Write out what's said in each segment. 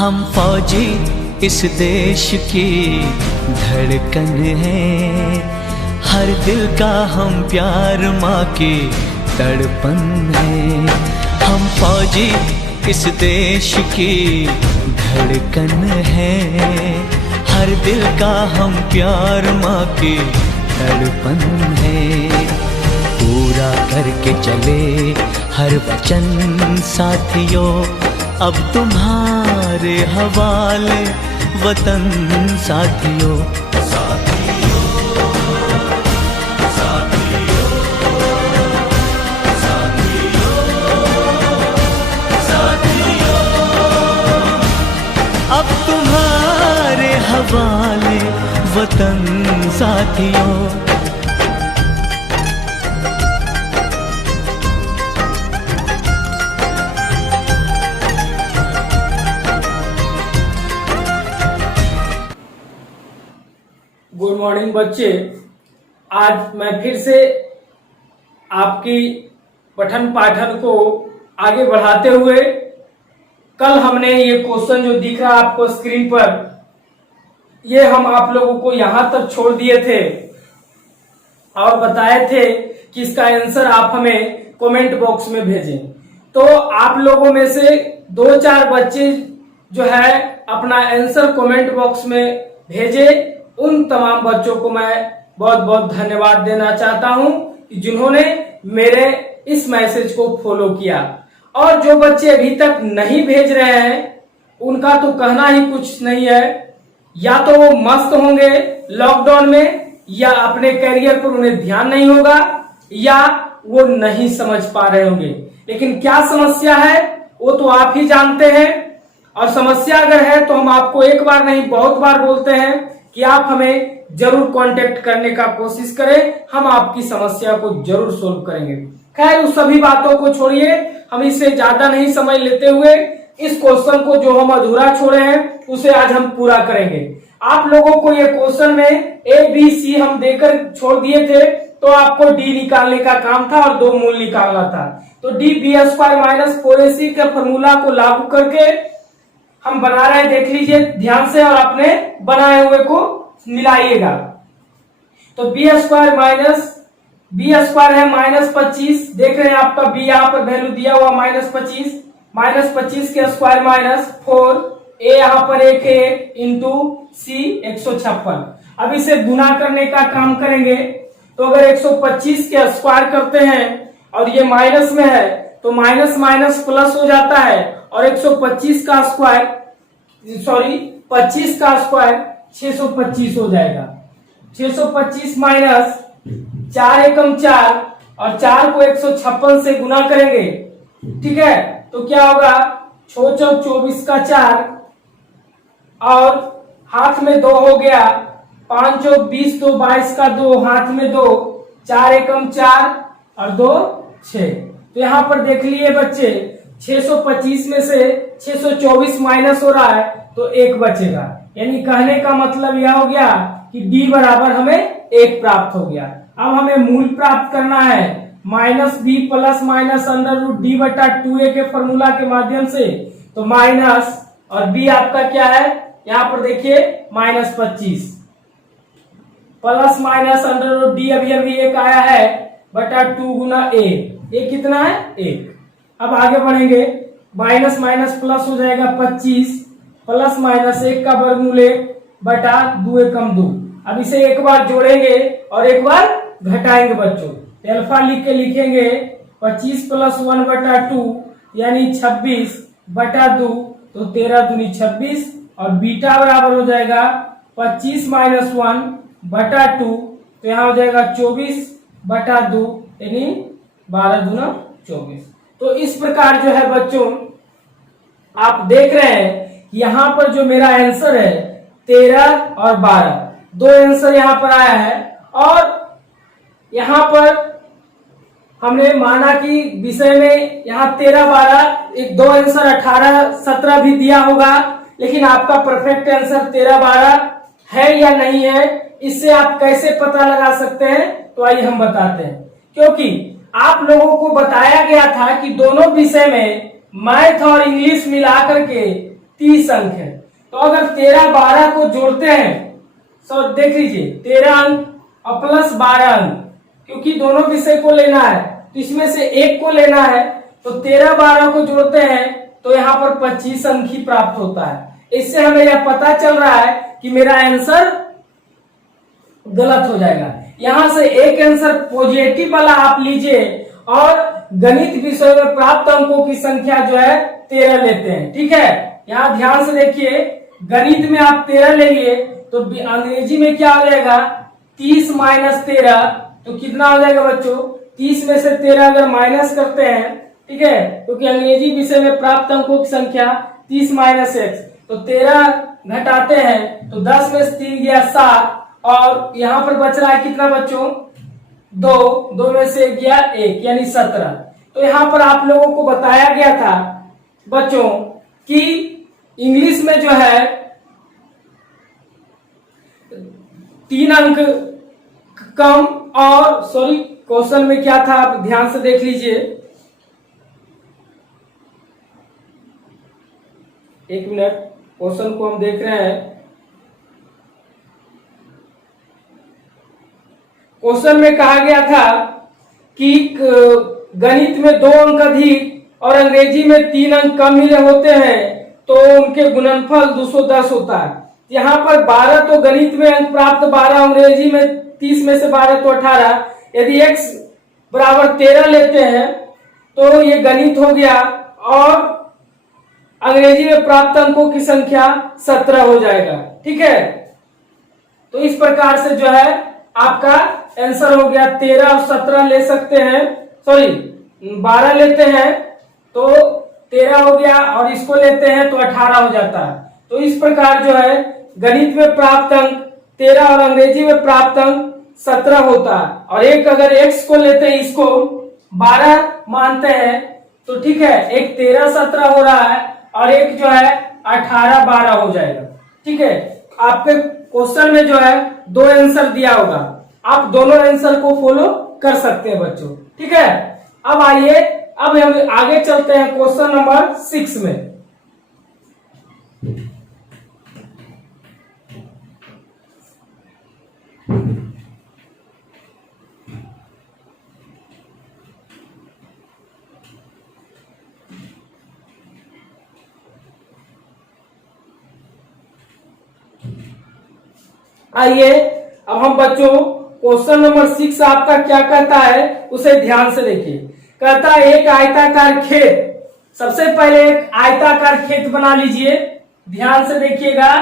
हम फौजी इस देश की धड़कन है, हर दिल का हम प्यार माँ की तड़पन है। हम फौजी इस देश की धड़कन है, हर दिल का हम प्यार माँ की तड़पन है। पूरा करके चले हर वचन साथियों, अब तुम्हारे हवाले वतन साथियों। अब तुम्हारे हवाले वतन साथियों। गुड मॉर्निंग बच्चे, आज मैं फिर से आपकी पठन पाठन को आगे बढ़ाते हुए, कल हमने ये क्वेश्चन जो दिख रहा है आपको स्क्रीन पर, ये हम आप लोगों को यहां तक छोड़ दिए थे और बताए थे कि इसका आंसर आप हमें कमेंट बॉक्स में भेजें। तो आप लोगों में से 2-4 बच्चे जो है अपना आंसर कमेंट बॉक्स में भेजे। उन तमाम बच्चों को मैं बहुत बहुत धन्यवाद देना चाहता हूं कि जिन्होंने मेरे इस मैसेज को फॉलो किया। और जो बच्चे अभी तक नहीं भेज रहे हैं उनका तो कहना ही कुछ नहीं है, या तो वो मस्त होंगे लॉकडाउन में, या अपने करियर पर उन्हें ध्यान नहीं होगा, या वो नहीं समझ पा रहे होंगे। लेकिन क्या समस्या है वो तो आप ही जानते हैं। और समस्या अगर है तो हम आपको एक बार नहीं बहुत बार बोलते हैं कि आप हमें जरूर कांटेक्ट करने का कोशिश करें, हम आपकी समस्या को जरूर सोल्व करेंगे। खैर उस सभी बातों को छोड़िए, हम इसे ज्यादा नहीं समझ लेते हुए इस क्वेश्चन को जो हम अधूरा छोड़े हैं उसे आज हम पूरा करेंगे। आप लोगों को ये क्वेश्चन में ए बी सी हम देकर छोड़ दिए थे, तो आपको डी निकालने का काम था और 2 मूल निकालना था। तो D B square minus 4ac के फॉर्मूला को लागू करके हम बना रहे हैं, देख लीजिए ध्यान से और अपने बनाए हुए को मिलाइएगा। तो बी स्क्वायर है -25, देख रहे हैं आपका बी यहाँ पर वैल्यू दिया हुआ -25 के स्क्वायर -4, ए यहाँ पर 1 है इंटू सी 156। अब इसे गुना करने का काम करेंगे, तो अगर 125 के स्क्वायर करते हैं और ये माइनस में है तो माइनस माइनस प्लस हो जाता है, और 125 का स्क्वायर 25 का स्क्वायर 625 हो जाएगा। 625 माइनस 4 एकम 4, और 4 को 156 से गुना करेंगे, ठीक है, तो क्या होगा 6 चौक 24 का 4, और हाथ में 2 हो गया, 5 चौक 20, 2 22 का 2, हाथ में 2, 4 एकम 4 और 2 6। तो यहाँ पर देख लिए बच्चे 625 में से 624 माइनस हो रहा है तो 1 बचेगा। यानी कहने का मतलब यह हो गया कि d बराबर हमें 1 प्राप्त हो गया। अब हमें मूल प्राप्त करना है, -b प्लस माइनस √d बटा 2a के फॉर्मूला के माध्यम से। तो माइनस और b आपका क्या है, यहाँ पर देखिए -25 प्लस माइनस √d अभी 1 आया है बटा 2 गुना a, ये कितना है 1। अब आगे बढ़ेंगे, माइनस माइनस प्लस हो जाएगा 25 प्लस माइनस 1 का वर्गमूल 1 बटा 2 एकम 2। अब इसे एक बार जोड़ेंगे और एक बार घटाएंगे बच्चों, अल्फा लिख के लिखेंगे 25 प्लस 1 बटा 2 यानी 26 बटा 2, तो 13 दूनी 26, और बीटा बराबर हो जाएगा 25 माइनस 1 बटा 2, तो यहाँ हो जाएगा 24 बटा 2 यानी 12 दूना 24। तो इस प्रकार जो है बच्चों आप देख रहे हैं यहाँ पर जो मेरा आंसर है 13 और 12, 2 आंसर यहाँ पर आया है। और यहाँ पर हमने माना कि विषय में यहाँ 13 12 एक 2 आंसर 18 17 भी दिया होगा, लेकिन आपका परफेक्ट आंसर 13 12 है या नहीं है, इससे आप कैसे पता लगा सकते हैं, तो आइए हम बताते हैं। क्योंकि आप लोगों को बताया गया था कि दोनों विषय में मैथ और इंग्लिश मिलाकर के 30 अंक है। तो अगर 13 12 को जोड़ते हैं, सो देख लीजिए 13 अंक और प्लस 12 अंक, क्योंकि दोनों विषय को लेना है तो इसमें से एक को लेना है, तो 13 12 को जोड़ते हैं तो यहाँ पर 25 अंक ही प्राप्त होता है। इससे हमें यह पता चल रहा है कि मेरा आंसर गलत हो जाएगा। यहां से एक आंसर पॉजिटिव वाला आप लीजिए और गणित विषय में प्राप्त अंकों की संख्या जो है 13 लेते हैं। ठीक है, यहाँ ध्यान से देखिए, गणित में आप 13 लेंगे तो अंग्रेजी में क्या हो जाएगा 30 माइनस 13, तो कितना हो जाएगा बच्चों 30 में से 13 अगर माइनस करते हैं, ठीक है, क्योंकि अंग्रेजी विषय में प्राप्त अंकों की संख्या 30 माइनस x, तो 13 घटाते हैं तो 10 में से 3 गया 7, और यहाँ पर बच रहा है कितना बच्चों 2 में से गया 1 यानी 17। तो यहाँ पर आप लोगों को बताया गया था बच्चों कि इंग्लिश में जो है 3 अंक कम, और सॉरी क्वेश्चन में क्या था आप ध्यान से देख लीजिए, एक मिनट, क्वेश्चन को हम देख रहे हैं। क्वेश्चन में कहा गया था कि गणित में 2 अंक अधिक और अंग्रेजी में 3 अंक कम मिले होते हैं तो उनके गुणनफल 210 होता है। यहाँ पर 12 तो गणित में अंक प्राप्त 12, अंग्रेजी में 30 में से 12 तो 18। यदि x बराबर 13 लेते हैं तो ये गणित हो गया और अंग्रेजी में प्राप्त अंकों की संख्या 17 हो जाएगा। ठीक है, तो इस प्रकार से जो है आपका आंसर हो गया 13 और 17 ले सकते हैं, सॉरी 12 लेते हैं तो 13 हो गया और इसको लेते हैं तो 18 हो जाता है। तो इस प्रकार जो है गणित में प्राप्त अंक 13 और अंग्रेजी में प्राप्त अंक 17 होता है। और एक अगर x को लेते हैं, इसको 12 मानते हैं तो ठीक है, एक 13 17 हो रहा है और एक जो है 18 12 हो जाएगा। ठीक है, आपके क्वेश्चन में जो है 2 आंसर दिया होगा, आप दोनों आंसर को फॉलो कर सकते हैं बच्चों। ठीक है, अब आइए, अब हम आगे चलते हैं क्वेश्चन नंबर 6 में। आइए अब हम बच्चों क्वेश्चन नंबर 6 आपका क्या कहता है उसे ध्यान से देखिए। कहता है एक आयताकार खेत, सबसे पहले एक आयताकार खेत बना लीजिए, ध्यान से देखिएगा,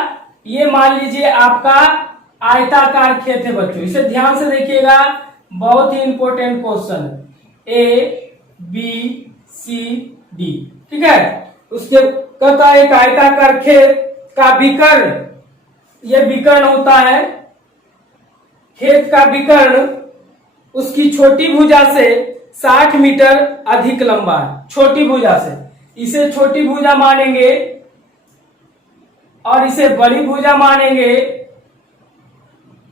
ये मान लीजिए आपका आयताकार खेत है बच्चों, इसे ध्यान से देखिएगा, बहुत ही इंपॉर्टेंट क्वेश्चन है, A B C D। ठीक है, उसके कहता है एक आयताकार खेत का विकर्ण, यह विकर्ण होता है, खेत का विकर्ण उसकी छोटी भुजा से 60 मीटर अधिक लंबा है, छोटी भुजा से, इसे छोटी भुजा मानेंगे और इसे बड़ी भुजा मानेंगे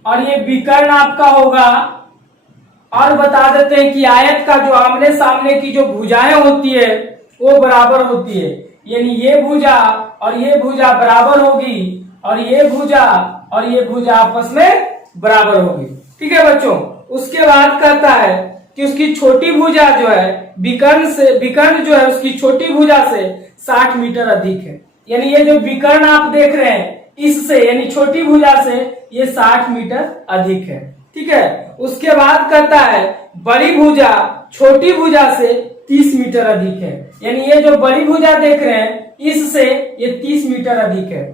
और ये विकर्ण आपका होगा। और बता देते हैं कि आयत का जो आमने सामने की जो भुजाएं होती है वो बराबर होती है, यानी ये भुजा और ये भुजा बराबर होगी और ये भुजा और ये भुजा आपस में बराबर होगी। ठीक है बच्चों, उसके बाद कहता है कि उसकी छोटी भुजा जो है विकर्ण जो है उसकी छोटी भुजा से 60 मीटर अधिक है, यानी ये जो विकर्ण आप देख रहे हैं इससे यानी छोटी भुजा से ये 60 मीटर अधिक है। ठीक है, उसके बाद कहता है बड़ी भुजा छोटी भुजा से 30 मीटर अधिक है, यानी ये जो बड़ी भुजा देख रहे हैं इससे ये 30 मीटर अधिक है।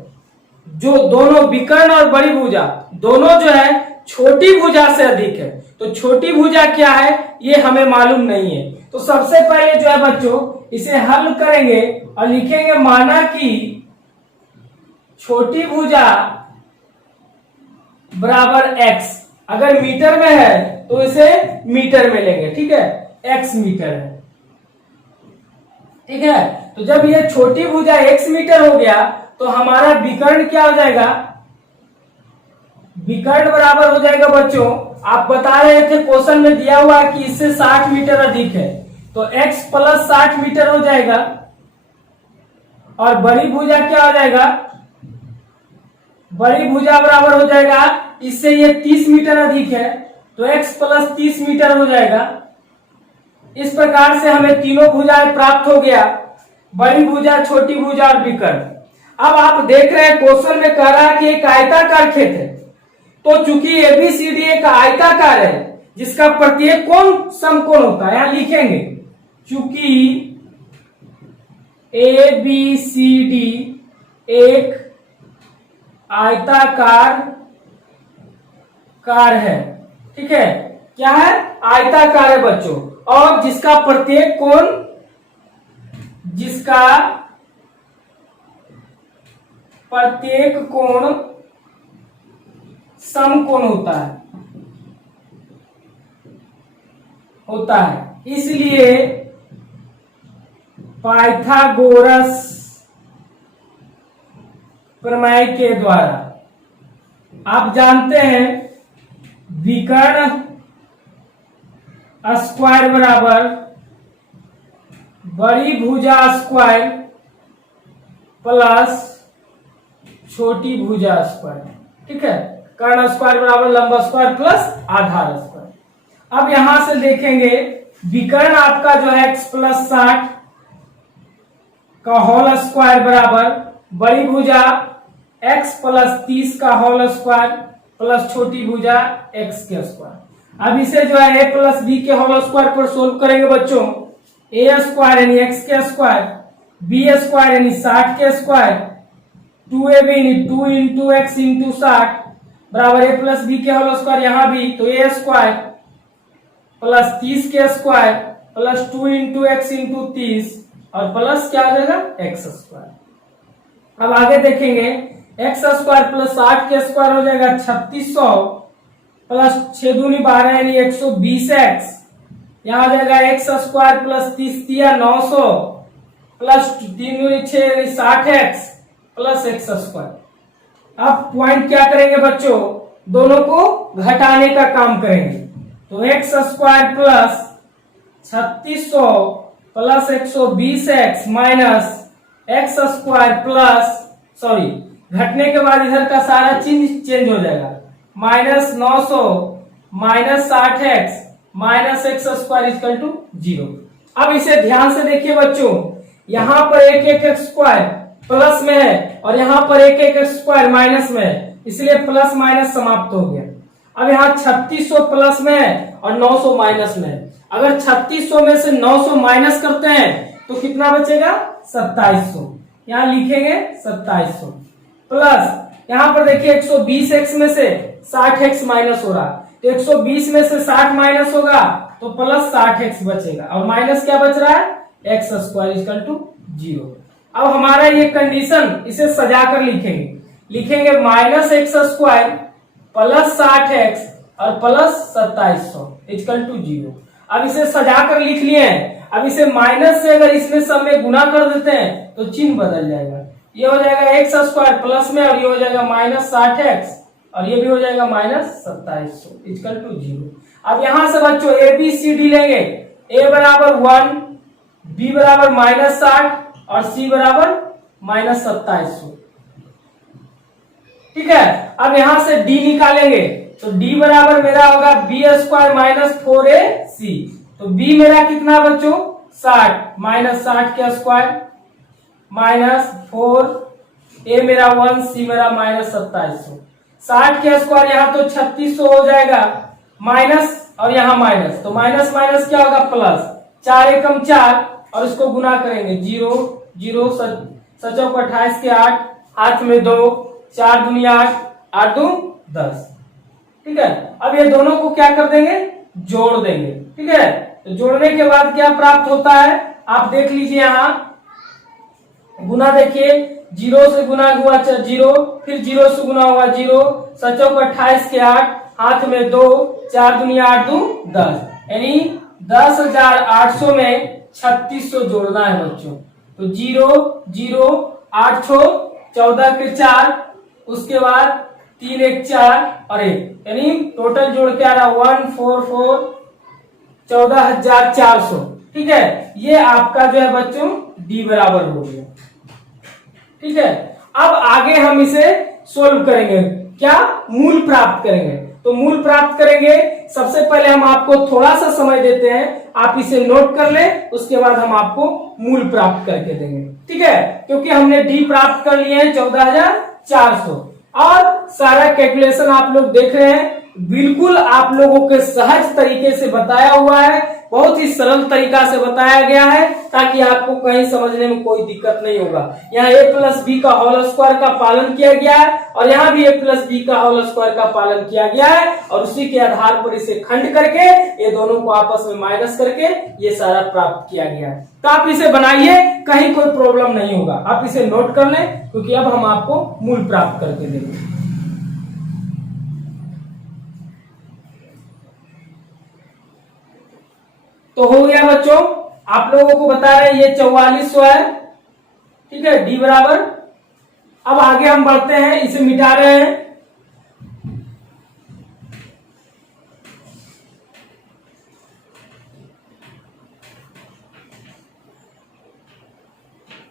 जो दोनों विकर्ण और बड़ी भुजा दोनों जो है छोटी भुजा से अधिक है, तो छोटी भुजा क्या है ये हमें मालूम नहीं है। तो सबसे पहले जो है बच्चों इसे हल करेंगे और लिखेंगे माना कि छोटी भुजा बराबर x, अगर मीटर में है तो इसे मीटर में लेंगे। ठीक है, x मीटर है। ठीक है, तो जब ये छोटी भुजा x मीटर हो गया तो हमारा विकर्ण क्या हो जाएगा, विकर्ण बराबर हो जाएगा बच्चों, आप बता रहे थे क्वेश्चन में दिया हुआ है कि इससे 60 मीटर अधिक है, तो x प्लस 60 मीटर हो जाएगा। और बड़ी भुजा क्या हो जाएगा, बड़ी भुजा बराबर हो जाएगा, इससे ये 30 मीटर अधिक है तो x प्लस 30 मीटर हो जाएगा। इस प्रकार से हमें तीनों भुजाएं प्राप्त हो गया, बड़ी भुजा, छोटी भुजा और विकर्ण। अब आप देख रहे हैं क्वेश्चन में कह रहा है कि एक आयताकार खेत है, तो चूंकि एबीसीडी एक आयताकार है जिसका प्रत्येक कोण समकोण होता है, यहां लिखेंगे चूंकि एबीसीडी एक आयताकार कार है, ठीक है, क्या है, आयताकार है बच्चों, और जिसका प्रत्येक कोण, जिसका प्रत्येक कोण समकोण होता है। इसलिए पाइथागोरस प्रमेय के द्वारा आप जानते हैं विकर्ण स्क्वायर बराबर बड़ी भुजा स्क्वायर प्लस छोटी भुजा स्क्वायर, ठीक है, कर्ण स्क्वायर बराबर लंब स्क्वायर प्लस आधार स्क्वायर। अब यहां से देखेंगे विकर्ण आपका जो है x प्लस 60 का होल स्क्वायर बराबर बड़ी भुजा x प्लस 30 का होल स्क्वायर प्लस छोटी भुजा x के स्क्वायर। अब इसे जो है a प्लस b के होल स्क्वायर पर सोल्व करेंगे बच्चों, a स्क्वायर यानी x के स्क्वायर, b स्क्वायर यानी 60 के स्क्वायर, 2ab यानी 2 इंटू एक्स इंटू 60 बराबर a प्लस b के होल स्क्वायर, यहां भी तो a स्क्वायर प्लस 30 के square plus 2 into x into 30 और प्लस क्या आ जाएगा एक्स स्क्वायर। अब आगे देखेंगे एक्स स्क्वायर प्लस 60 के स्क्वायर हो जाएगा 3600 प्लस 6 दूनी 12 यानी 120x, यहाँ आ जाएगा एक्स स्क्वायर प्लस 30 दिया 900 प्लस 3 दूनी 6 यानी 60x प्लस एक्स स्क्वायर। अब पॉइंट क्या करेंगे बच्चों, दोनों को घटाने का काम करेंगे, तो x square plus 3600 plus 120x minus X square plus, sorry घटने के बाद इधर का सारा चीज चेंज हो जाएगा, minus 900 minus 60x minus X square equal to 0। अब इसे ध्यान से देखिए बच्चों, यहां पर एक एक स्क्वायर प्लस में है और यहां पर एक एक स्क्वायर माइनस में है, इसलिए प्लस माइनस समाप्त हो गया। अब यहाँ 3600 प्लस में है और 900 माइनस में है, अगर 3600 में से 900 माइनस करते हैं तो कितना बचेगा 2700, यहाँ लिखेंगे 2700 प्लस यहाँ पर देखिए 120x में से 60x माइनस हो रहा, तो 120 में से 60 माइनस होगा तो प्लस 60x बचेगा और माइनस क्या बच रहा है एक्स स्क्वायर इक्वल टू 0। अब हमारा ये कंडीशन इसे सजाकर लिखेंगे minus X square plus 60x और प्लस 2700 इक्वल टू 0। अब इसे सजाकर लिख लिए हैं, अब इसे माइनस से अगर इसमें सब में गुना कर देते हैं तो चिन्ह बदल जाएगा, ये हो जाएगा एक्स स्क्वायर प्लस में और ये हो जाएगा माइनस 60x और ये भी हो जाएगा माइनस 2700 इक्वल टू 0। अब यहां से बच्चों ए बी सी डी लेंगे, ए बराबर 1, बी बराबर माइनस 60 और सी बराबर माइनस 2700, ठीक है। अब यहां से डी निकालेंगे तो डी बराबर मेरा होगा बी स्क्वायर माइनस 4ac, तो बी मेरा कितना बच्चों 60 माइनस 60 के स्क्वायर माइनस 4, ए मेरा 1, सी मेरा माइनस 2700, 60 के स्क्वायर यहाँ तो 3600 हो जाएगा माइनस और यहाँ माइनस, तो माइनस माइनस क्या होगा प्लस, 4 एकम 4 और इसको गुना करेंगे 0 0 सचौक 28 के 8 हाथ में 2, 4 दूनी 8 8 दूं 10, ठीक है। अब ये दोनों को क्या कर देंगे जोड़ देंगे, ठीक है। तो जोड़ने के बाद क्या प्राप्त होता है आप देख लीजिए, यहाँ गुना देखिए 0 से गुना हुआ 0, फिर 0 से गुना हुआ 0, सचौक 28 के 8 हाथ में 2, 4 दूनी 8 दूं 10, यानी 10,800 में 3600 जोड़ना है बच्चों। तो 0 0 8 14 के 4, उसके बाद 3 1 4 और 1, यानी टोटल जोड़ के आ रहा 144 14,400, ठीक है। ये आपका जो है बच्चों डी बराबर हो गया। ठीक है, अब आगे हम इसे सोल्व करेंगे, क्या मूल प्राप्त करेंगे। तो मूल प्राप्त करेंगे, सबसे पहले हम आपको थोड़ा सा समय देते हैं, आप इसे नोट कर लें, उसके बाद हम आपको मूल प्राप्त करके देंगे, ठीक है। क्योंकि हमने डी प्राप्त कर लिए हैं 14,400 और सारा कैलकुलेशन आप लोग देख रहे हैं, बिल्कुल आप लोगों के सहज तरीके से बताया हुआ है, बहुत ही सरल तरीका से बताया गया है, ताकि आपको कहीं समझने में कोई दिक्कत नहीं होगा। यहाँ a प्लस बी का होल स्क्वायर का पालन किया गया है और यहाँ भी a प्लस बी का होल स्क्वायर का पालन किया गया है, और उसी के आधार पर इसे खंड करके ये दोनों को आपस में माइनस करके ये सारा प्राप्त किया गया है। तो आप इसे बनाइए, कहीं कोई प्रॉब्लम नहीं होगा, आप इसे नोट कर लें, क्योंकि अब हम आपको मूल प्राप्त करके देंगे। तो हो गया बच्चों, आप लोगों को बता रहे हैं ये 4400 है, ठीक है, डी बराबर। अब आगे हम बढ़ते हैं, इसे मिटा रहे हैं।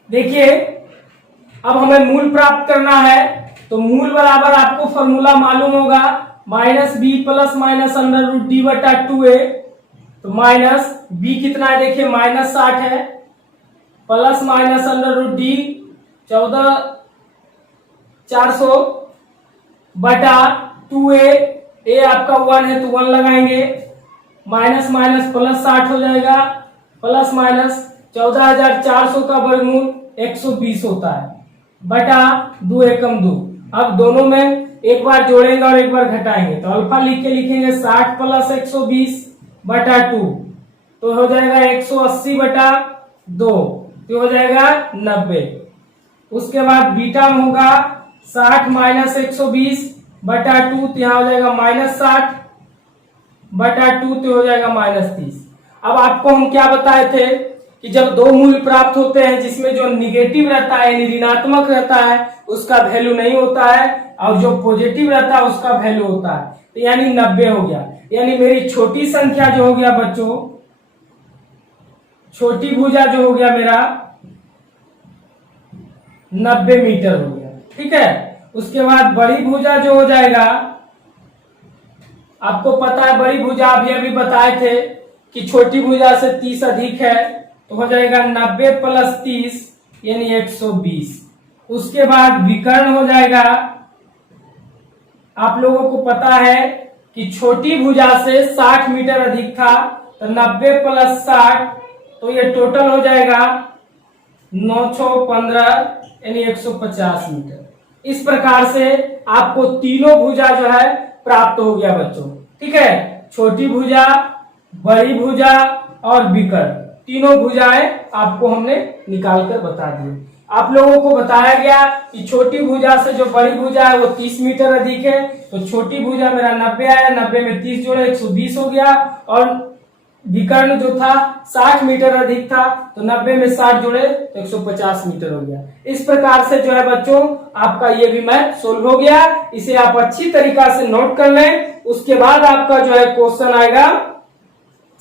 देखिए, अब हमें मूल प्राप्त करना है, तो मूल बराबर आपको फॉर्मूला मालूम होगा, minus B plus minus under root D बटा 2a। तो माइनस बी कितना है, देखिए -60 है, plus minus under root D 14,400 बटा 2a, ए आपका 1 है तो 1 लगाएंगे, माइनस माइनस प्लस 60 हो जाएगा, प्लस माइनस 14,400 का वर्गमूल 120 होता है, बटा 2 एकम 2। अब दोनों में एक बार जोड़ेंगे और एक बार घटाएंगे, तो अल्फा लिख के लिखेंगे 60 प्लस 120 बटा 2, तो हो जाएगा 180 बटा 2, तो हो जाएगा 90। उसके बाद बीटा में होगा 60 माइनस 120 बटा 2, तो यहाँ हो जाएगा -60 बटा 2, तो हो जाएगा -30। अब आपको हम क्या बताए थे कि जब दो मूल प्राप्त होते हैं जिसमें जो निगेटिव रहता है यानी ऋणात्मक रहता है उसका वैल्यू नहीं होता है, और जो पॉजिटिव रहता है उसका वैल्यू होता है, तो यानी 90 हो गया। यानी मेरी छोटी संख्या जो हो गया बच्चों, छोटी भुजा जो हो गया मेरा 90 मीटर हो गया, ठीक है। उसके बाद बड़ी भुजा जो हो जाएगा, आपको पता है बड़ी भुजा अभी बताए थे कि छोटी भुजा से 30 अधिक है, तो हो जाएगा 90 प्लस 30 यानी 120। उसके बाद विकर्ण हो जाएगा, आप लोगों को पता है कि छोटी भुजा से 60 मीटर अधिक था, तो 90 प्लस 60, तो ये टोटल हो जाएगा 915 यानी 150 मीटर। इस प्रकार से आपको तीनों भुजा जो है प्राप्त हो गया बच्चों, ठीक है। छोटी भुजा, बड़ी भुजा और विकर्ण, तीनों भुजाएं आपको हमने निकाल कर बता दी। आप लोगों को बताया गया कि छोटी भुजा से जो बड़ी भुजा है वो 30 मीटर अधिक है, तो छोटी भुजा मेरा 90 आया, 90 में 30 जोड़े 120 हो गया, और विकर्ण जो था 60 मीटर अधिक था, तो 90 में 60 जोड़े तो 150 मीटर हो गया। इस प्रकार से जो है बच्चों आपका ये भी मैथ सोल्व हो गया। इसे आप अच्छी तरीका से नोट कर लें। उसके बाद आपका जो है क्वेश्चन आएगा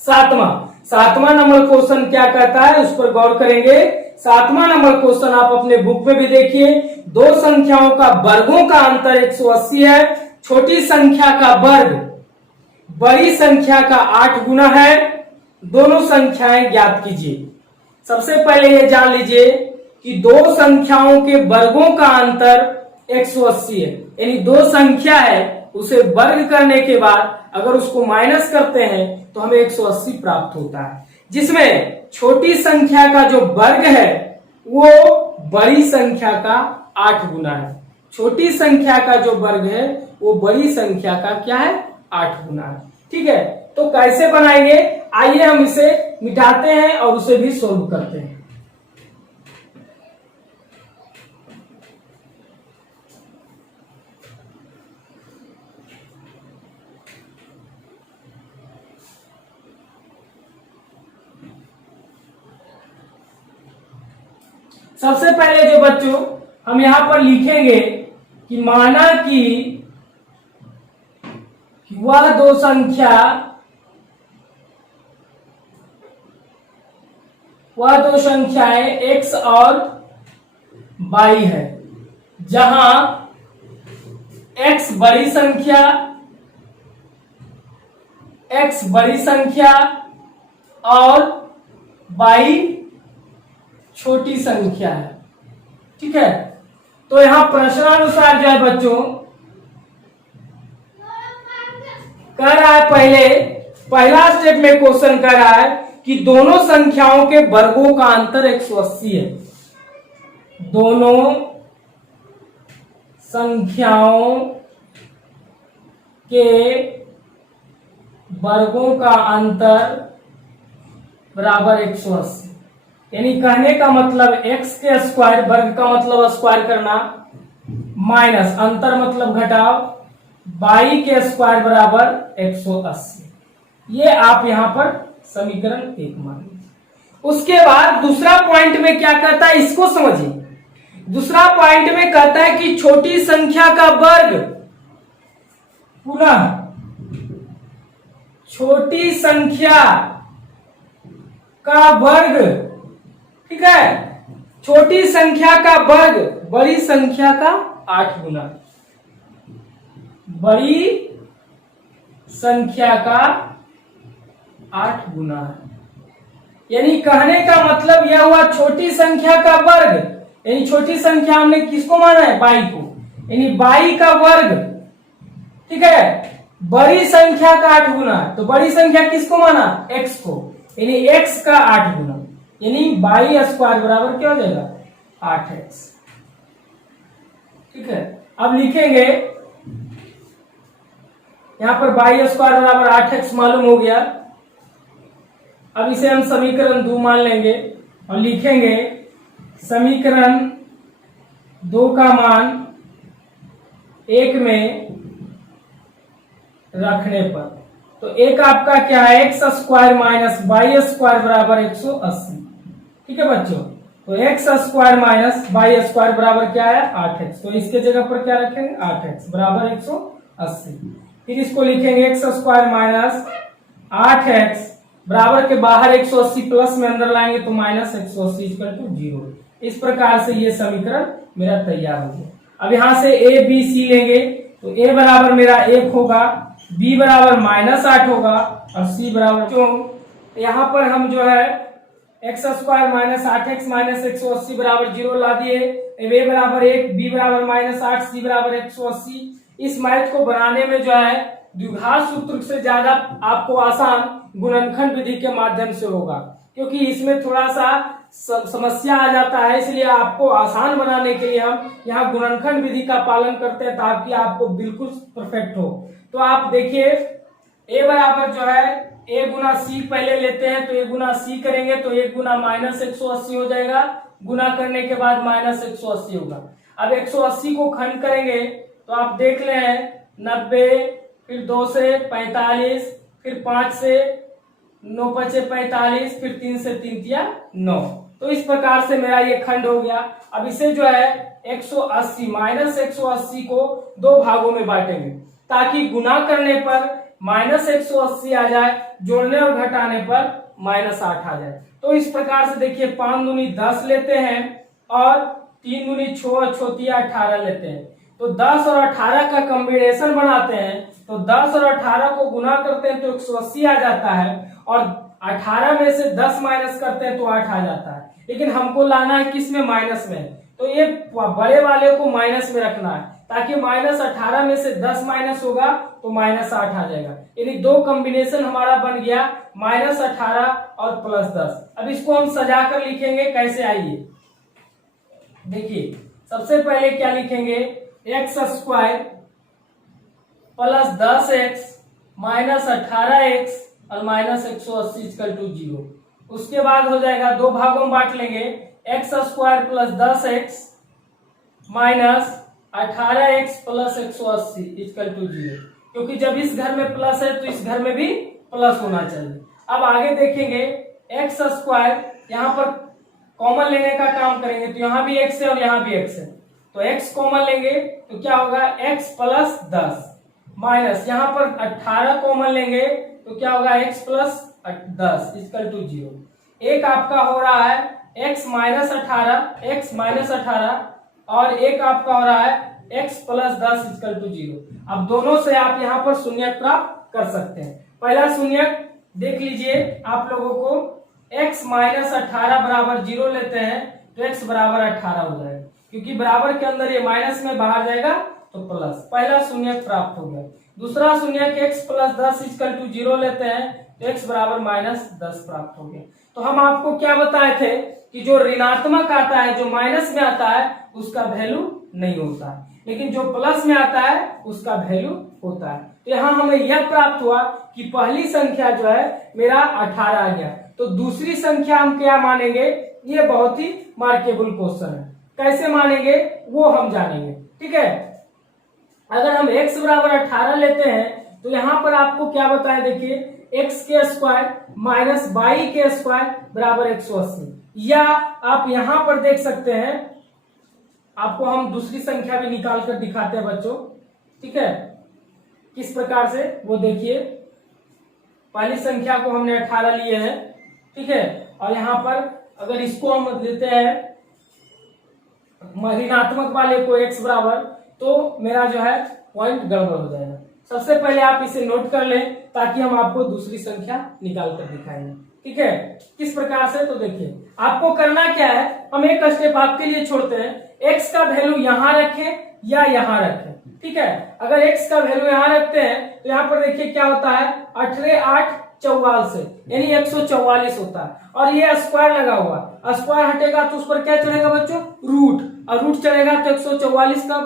सातवां नंबर क्वेश्चन क्या कहता है उस पर गौर करेंगे। 7वां नंबर क्वेश्चन आप अपने बुक में भी देखिए, दो संख्याओं का वर्गों का अंतर 180 है, छोटी संख्या का वर्ग बड़ी संख्या का 8 गुना है, दोनों संख्याएं ज्ञात कीजिए। सबसे पहले ये जान लीजिए कि दो संख्याओं के वर्गों का अंतर 180 है, यानी दो संख्या है उसे वर्ग करने के बाद अगर उसको माइनस करते हैं तो हमें 180 प्राप्त होता है, जिसमें छोटी संख्या का जो वर्ग है वो बड़ी संख्या का 8 गुना है। छोटी संख्या का जो वर्ग है वो बड़ी संख्या का क्या है 8 गुना है, ठीक है। तो कैसे बनाएंगे, आइए हम इसे मिटाते हैं और उसे भी सोल्व करते हैं। सबसे पहले जो बच्चों हम यहां पर लिखेंगे कि माना कि वह दो संख्याएं x और 22 है, जहां x बड़ी संख्या और 22 छोटी संख्या है। ठीक है, तो यहां प्रश्नानुसार जो है बच्चों कह रहा है, पहला स्टेप में क्वेश्चन कह रहा है कि दोनों संख्याओं के वर्गों का अंतर 180 है। दोनों संख्याओं के वर्गों का अंतर बराबर 180, यानी कहने का मतलब x के स्क्वायर, वर्ग का मतलब स्क्वायर करना, माइनस अंतर मतलब घटाव, 22 के स्क्वायर बराबर 180। ये आप यहां पर समीकरण 1 मान लीजिए। उसके बाद दूसरा पॉइंट में क्या कहता है, इसको समझिए। दूसरा पॉइंट में कहता है कि छोटी संख्या का वर्ग, पुनः छोटी संख्या का वर्ग, ठीक है, छोटी संख्या का वर्ग बड़ी संख्या का 8 गुना, बड़ी संख्या का 8 गुना है। यानी कहने का मतलब यह हुआ छोटी संख्या का वर्ग, यानी छोटी संख्या हमने किसको माना है, 22 को, यानी 22 का वर्ग, ठीक है, बड़ी संख्या का 8 गुना। तो बड़ी संख्या किसको माना, x को, यानी x का 8 गुना, यानी 22 स्क्वायर बराबर क्या हो जाएगा, 8x। ठीक है, अब लिखेंगे यहां पर 22 स्क्वायर बराबर 8x मालूम हो गया। अब इसे हम समीकरण 2 मान लेंगे और लिखेंगे समीकरण 2 का मान 1 में रखने पर, तो एक आपका क्या है, x स्क्वायर माइनस 22 स्क्वायर बराबर 180। ठीक है बच्चों, तो x स्क्वायर माइनस 22 स्क्वायर बराबर क्या है, 8x। तो इसके जगह पर क्या रखेंगे, 8x बराबर 180। फिर इसको लिखेंगे x स्क्वायर माइनस 8x बराबर के बाहर 180 प्लस में अंदर लाएंगे तो माइनस 180 इक्वल टू 0। इस प्रकार से ये समीकरण मेरा तैयार हो गया। अब यहां से a b c लेंगे, तो a बराबर मेरा 1 होगा, b बराबर माइनस 8 होगा और c बराबर, क्यों यहाँ पर हम जो है x square minus 8x minus 180 बराबर 0 ला दिए, a बराबर 1, b बराबर माइनस 8, c बराबर 180। इस मैथ को बनाने में जो है द्विघात सूत्र से ज्यादा आपको आसान गुणनखंड विधि के माध्यम से होगा, क्योंकि इसमें थोड़ा सा समस्या आ जाता है, इसलिए आपको आसान बनाने के लिए हम यहाँ गुणनखंड विधि का पालन करते हैं ताकि आपको बिल्कुल परफेक्ट हो। तो आप देखिए a बराबर जो है a गुना c पहले लेते हैं, तो a गुना c करेंगे तो 1 गुना माइनस 180 हो जाएगा, गुना करने के बाद माइनस 180 होगा। अब 180 को खंड करेंगे तो आप देख लें 90, फिर 2 से 45, फिर 5 से 9 पचे 45, फिर 3 से 3 दिया 9। तो इस प्रकार से मेरा ये खंड हो गया। अब इसे जो है 180 माइनस 180 को 2 भागों में बांटेंगे ताकि गुना करने पर माइनस 180 आ जाए, जोड़ने और घटाने पर माइनस 8 आ जाए। तो इस प्रकार से देखिए 5 दूनी 10 लेते हैं और 3 दूनी 6, छोतिया 18 लेते हैं, तो 10 और 18 का कॉम्बिनेशन बनाते हैं, तो 10 और 18 को गुना करते हैं तो 180 आ जाता है और 18 में से 10 माइनस करते हैं तो 8 आ जाता है। लेकिन हमको लाना है किस में, माइनस में, तो ये बड़े वाले को माइनस में रखना है ताकि माइनस 18 में से 10 माइनस होगा तो माइनस 8 आ जाएगा। यानी 2 कॉम्बिनेशन हमारा बन गया, माइनस 18 और प्लस 10। अब इसको हम सजा कर लिखेंगे, कैसे आइए देखिए। सबसे पहले क्या लिखेंगे, x square plus 10x minus 18x और माइनस 180 इक्वल टू 0। उसके बाद हो जाएगा 2 भागों में बांट लेंगे, X square plus 10x minus 18x plus 180 equal to 0, क्योंकि जब इस घर में प्लस है तो इस घर में भी प्लस होना चाहिए। अब आगे देखेंगे एक्स स्क्वायर, यहाँ पर कॉमन लेने का काम करेंगे तो यहाँ भी x है और यहाँ भी x है, तो x कॉमन लेंगे तो क्या होगा, x प्लस 10 माइनस यहाँ पर 18 कॉमन लेंगे तो क्या होगा, x प्लस 10 इक्वल टू 0। एक आपका हो रहा है x माइनस 18 और एक आपका हो रहा है x प्लस 10 इक्वल टू 0। अब दोनों से आप यहाँ पर शून्यक प्राप्त कर सकते हैं। पहला शून्यक देख लीजिए आप लोगों को, x माइनस 18 बराबर 0 लेते हैं तो x बराबर 18 हो जाएगा, क्योंकि बराबर के अंदर ये माइनस में बाहर जाएगा तो प्लस। पहला शून्यक प्राप्त हो गया। दूसरा शून्यक x प्लस 10 इक्वल टू 0 लेते हैं तो x बराबर माइनस 10 प्राप्त हो गया। तो हम आपको क्या बताए थे कि जो ऋणात्मक आता है, जो माइनस में आता है, उसका वैल्यू नहीं होता है, लेकिन जो प्लस में आता है उसका वैल्यू होता है। तो यहाँ हमें यह प्राप्त हुआ कि पहली संख्या जो है मेरा 18 आ गया, तो दूसरी संख्या हम क्या मानेंगे, ये बहुत ही मार्केबल क्वेश्चन है। कैसे मानेंगे वो हम जानेंगे, ठीक है। अगर हम x बराबर 18 लेते हैं तो यहाँ पर आपको क्या बताएं, देखिए x के स्क्वायर माइनस y के स्क्वायर बराबर 180, या आप यहाँ पर देख सकते हैं, आपको हम दूसरी संख्या भी निकाल कर दिखाते हैं बच्चों, ठीक है, किस प्रकार से वो देखिए। पहली संख्या को हमने 18 लिए हैं, ठीक है, और यहाँ पर अगर इसको हम लेते हैं ऋणात्मक वाले को x बराबर, तो मेरा जो है पॉइंट गड़बड़ हो जाएगा। सबसे पहले आप इसे नोट कर लें ताकि हम आपको दूसरी संख्या निकाल कर दिखाएंगे, ठीक है, किस प्रकार से। तो देखिए आपको करना क्या है, हम एक स्टेप आपके लिए छोड़ते हैं, x का वैल्यू यहाँ रखें या यहाँ रखें, ठीक है। अगर x का वैल्यू यहाँ रखते हैं तो यहाँ पर देखिए क्या होता है, 18 8 44 से यानी 144 होता है, और ये स्क्वायर लगा हुआ, स्क्वायर हटेगा तो उस पर क्या चढ़ेगा बच्चों, रूट, और रूट चढ़ेगा तो 144 का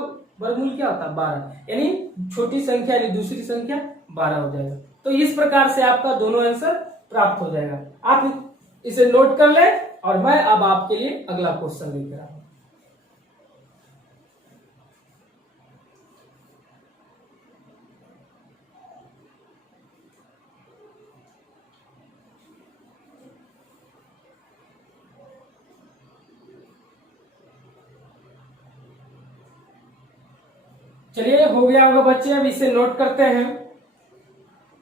वर्गमूल क्या होता है, 12, यानी छोटी संख्या यानी दूसरी संख्या 12 हो जाएगा। तो इस प्रकार से आपका दोनों आंसर प्राप्त हो जाएगा। आप इसे नोट कर लें और मैं अब आपके लिए अगला क्वेश्चन लेकर आऊंगा। चलिए हो गया होगा बच्चे, अब इसे नोट करते हैं।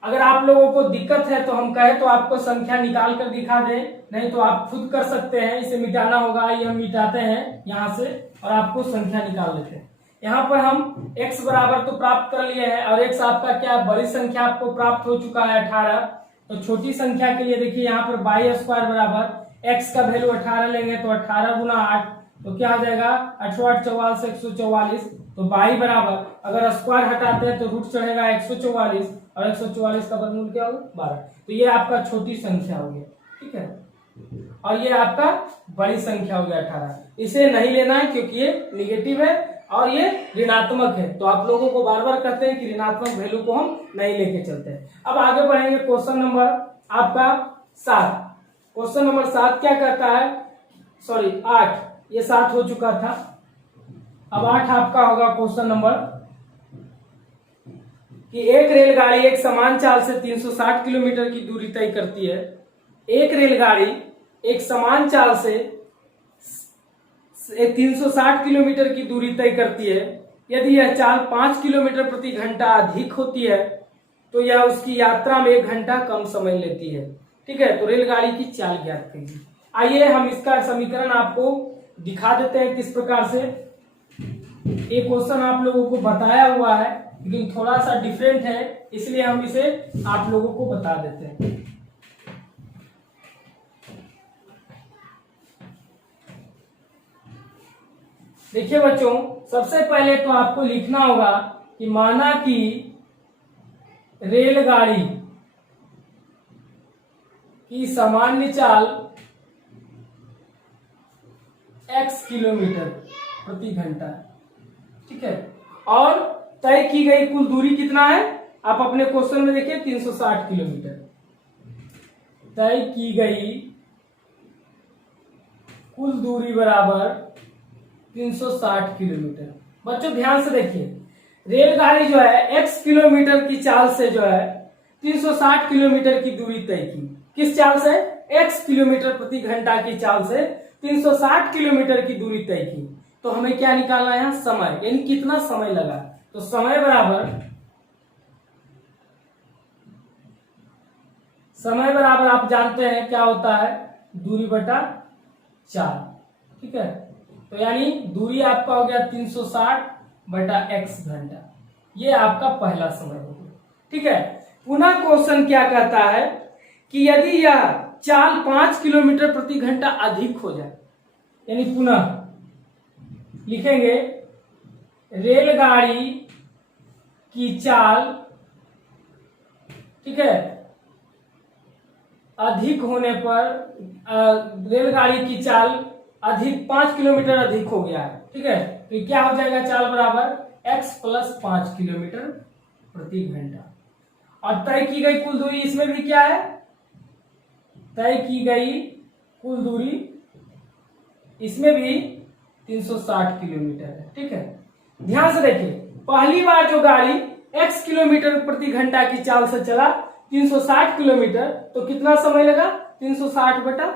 अगर आप लोगों को दिक्कत है तो हम कहें तो आपको संख्या निकाल कर दिखा दें, नहीं तो आप खुद कर सकते हैं। इसे मिटाना होगा, ये हम मिटाते हैं यहाँ से और आपको संख्या निकाल लेते हैं। यहाँ पर हम x बराबर तो प्राप्त कर लिए हैं और x आपका क्या बड़ी संख्या आपको प्राप्त हो चुका है 18। तो छोटी संख्या के लिए देखिए यहाँ पर y स्क्वायर बराबर x का वैल्यू 18 लेंगे तो 18 गुना 8 तो क्या हो जाएगा, 18 44 144। तो y बराबर अगर स्क्वायर हटाते हैं तो रूट चढ़ेगा 144 और 144 का वर्गमूल क्या होगा 12। तो ये आपका छोटी संख्या हो गया, ठीक है, और ये आपका बड़ी संख्या हो गया 18। इसे नहीं लेना है क्योंकि ये निगेटिव है और ये ऋणात्मक है, तो आप लोगों को बार बार कहते हैं कि ऋणात्मक वैल्यू को हम नहीं लेके चलते हैं। अब आगे बढ़ेंगे, क्वेश्चन नंबर आपका 7। क्वेश्चन नंबर 7 क्या कहता है, सॉरी 8, ये 7 हो चुका था, अब 8 आपका होगा क्वेश्चन नंबर कि एक रेलगाड़ी एक समान चाल से 360 किलोमीटर की दूरी तय करती है। एक रेलगाड़ी एक समान चाल से 360 किलोमीटर की दूरी तय करती है। यदि यह चाल 5 किलोमीटर प्रति घंटा अधिक होती है तो यह उसकी यात्रा में 1 घंटा कम समय लेती है, ठीक है। तो रेलगाड़ी की चाल ज्ञात कीजिए। आइए हम इसका समीकरण आपको दिखा देते हैं किस प्रकार से। ये क्वेश्चन आप लोगों को बताया हुआ है लेकिन थोड़ा सा डिफरेंट है, इसलिए हम इसे आप लोगों को बता देते हैं। देखिए बच्चों, सबसे पहले तो आपको लिखना होगा कि माना कि रेलगाड़ी की सामान्य चाल x किलोमीटर प्रति घंटा, ठीक है, और तय की गई कुल दूरी कितना है, आप अपने क्वेश्चन में देखिए 360 किलोमीटर तय की गई कुल दूरी बराबर 360 किलोमीटर। बच्चों ध्यान से देखिए, रेलगाड़ी जो है x किलोमीटर की चाल से जो है 360 किलोमीटर की दूरी तय की। किस चाल से, x किलोमीटर प्रति घंटा की चाल से 360 किलोमीटर की दूरी तय की। तो हमें क्या निकालना है यहाँ, समय, यानी कितना समय लगा। तो समय बराबर आप जानते हैं क्या होता है, दूरी बटा 4। ठीक है, तो यानी दूरी आपका हो गया 360 बटा x घंटा। ये आपका पहला समय हो गया। ठीक है, पुनः क्वेश्चन क्या कहता है कि यदि यह चाल 5 किलोमीटर प्रति घंटा अधिक हो जाए, यानी पुनः लिखेंगे रेलगाड़ी की चाल, ठीक है, अधिक होने पर रेलगाड़ी की चाल अधिक 5 किलोमीटर अधिक हो गया है। ठीक है, तो क्या हो जाएगा, चाल बराबर x प्लस 5 किलोमीटर प्रति घंटा। और तय की गई कुल दूरी, इसमें भी क्या है, तय की गई कुल दूरी इसमें भी 360 किलोमीटर है। ठीक है, ध्यान से देखिए, पहली बार जो गाड़ी x किलोमीटर प्रति घंटा की चाल से चला 360 किलोमीटर, तो कितना समय लगा, 360 बटा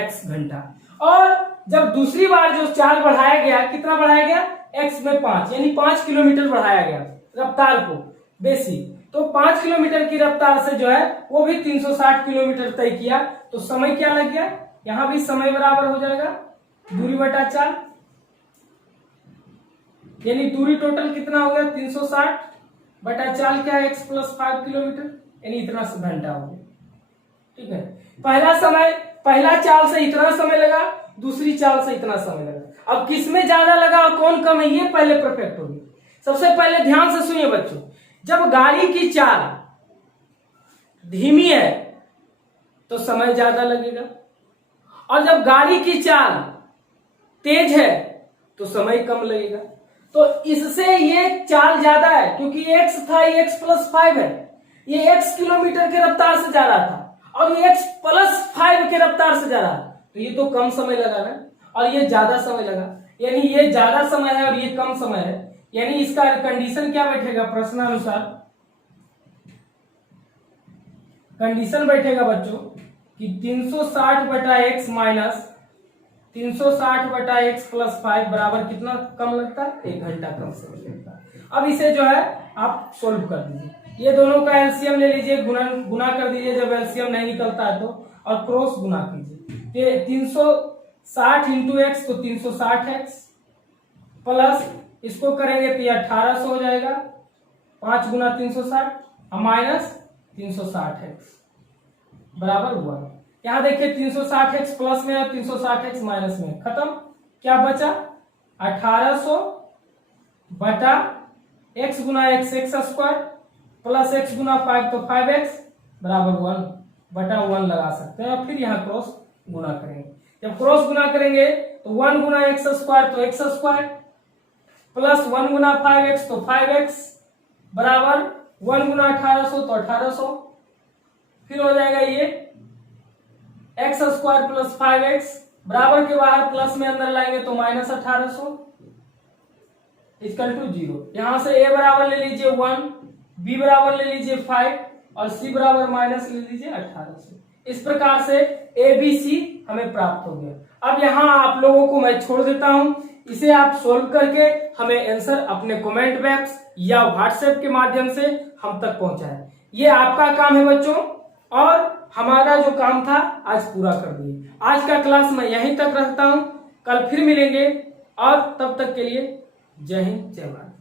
x घंटा। और जब दूसरी बार जो चाल बढ़ाया गया, कितना बढ़ाया गया, x में 5, यानी 5 किलोमीटर बढ़ाया गया रफ्तार को बेसी, तो 5 किलोमीटर की रफ्तार से जो है वो भी 360 किलोमीटर तय किया, तो समय क्या लग गया, यहां भी समय बराबर हो जाएगा दूरी बटा चाल, यानी दूरी टोटल कितना हो गया, 360 बटा चाल क्या है, x प्लस 5 किलोमीटर, यानी इतना घंटा हो गया। ठीक है, पहला चाल से इतना समय लगा, दूसरी चाल से इतना समय लगा। अब किसमें ज्यादा लगा और कौन कम है, ये पहले परफेक्ट होगी। सबसे पहले ध्यान से सुनिए बच्चों, जब गाड़ी की चाल धीमी है तो समय ज्यादा लगेगा, और जब गाड़ी की चाल तेज है तो समय कम लगेगा। तो इससे ये चाल ज्यादा है, क्योंकि x था, ये x प्लस 5 है, ये x किलोमीटर के रफ्तार से जा रहा था, और ये x प्लस 5 के रफ्तार से जा रहा है, तो ये तो कम समय लगा ना, और ये ज्यादा समय लगा, यानी ये ज्यादा समय है और ये कम समय है, यानी इसका कंडीशन क्या बैठेगा, प्रश्नानुसार कंडीशन बैठेगा बच्चों कि 360 बटा x माइनस 360 बटा x प्लस 5 बराबर कितना कम लगता है, 1 घंटा कम समय लगता है। अब इसे जो है आप सोल्व कर दीजिए, ये दोनों का एलसीएम ले लीजिए, गुना कर दीजिए, जब एलसीएम नहीं निकलता है तो, और क्रॉस गुना कीजिए। 360 इंटू एक्स तो 360x प्लस इसको करेंगे तो ये 1800 हो जाएगा, 5 गुना 360 और माइनस 360x बराबर हुआ। यहां देखिए 360x प्लस में और 360x माइनस में, खत्म, क्या बचा, 1800 बटा x गुना x स्क्वायर प्लस x गुना 5 तो 5x बराबर 1 बटा 1 लगा सकते हैं, और फिर यहाँ क्रॉस गुना करेंगे। जब क्रॉस गुना करेंगे तो 1 गुना x स्क्वायर तो x स्क्वायर प्लस 1 गुना 5x तो 5x बराबर 1 गुना 1800 तो 1800, फिर हो जाएगा ये x स्क्वायर प्लस 5x बराबर के बाहर प्लस में अंदर लाएंगे तो माइनस 1800 इक्वल टू 0। यहां से a बराबर ले लीजिए 1, b बराबर ले लीजिए 5 और c बराबर माइनस ले लीजिए 1800। इस प्रकार से ABC हमें प्राप्त हो गया। अब यहाँ आप लोगों को मैं छोड़ देता हूं, इसे आप सोल्व करके हमें आंसर अपने कमेंट बॉक्स या व्हाट्सएप के माध्यम से हम तक पहुंचाएं। ये आपका काम है बच्चों, और हमारा जो काम था आज पूरा कर दिए। आज का क्लास मैं यहीं तक रखता हूं, कल फिर मिलेंगे, और तब तक के लिए जय हिंद जय भारत।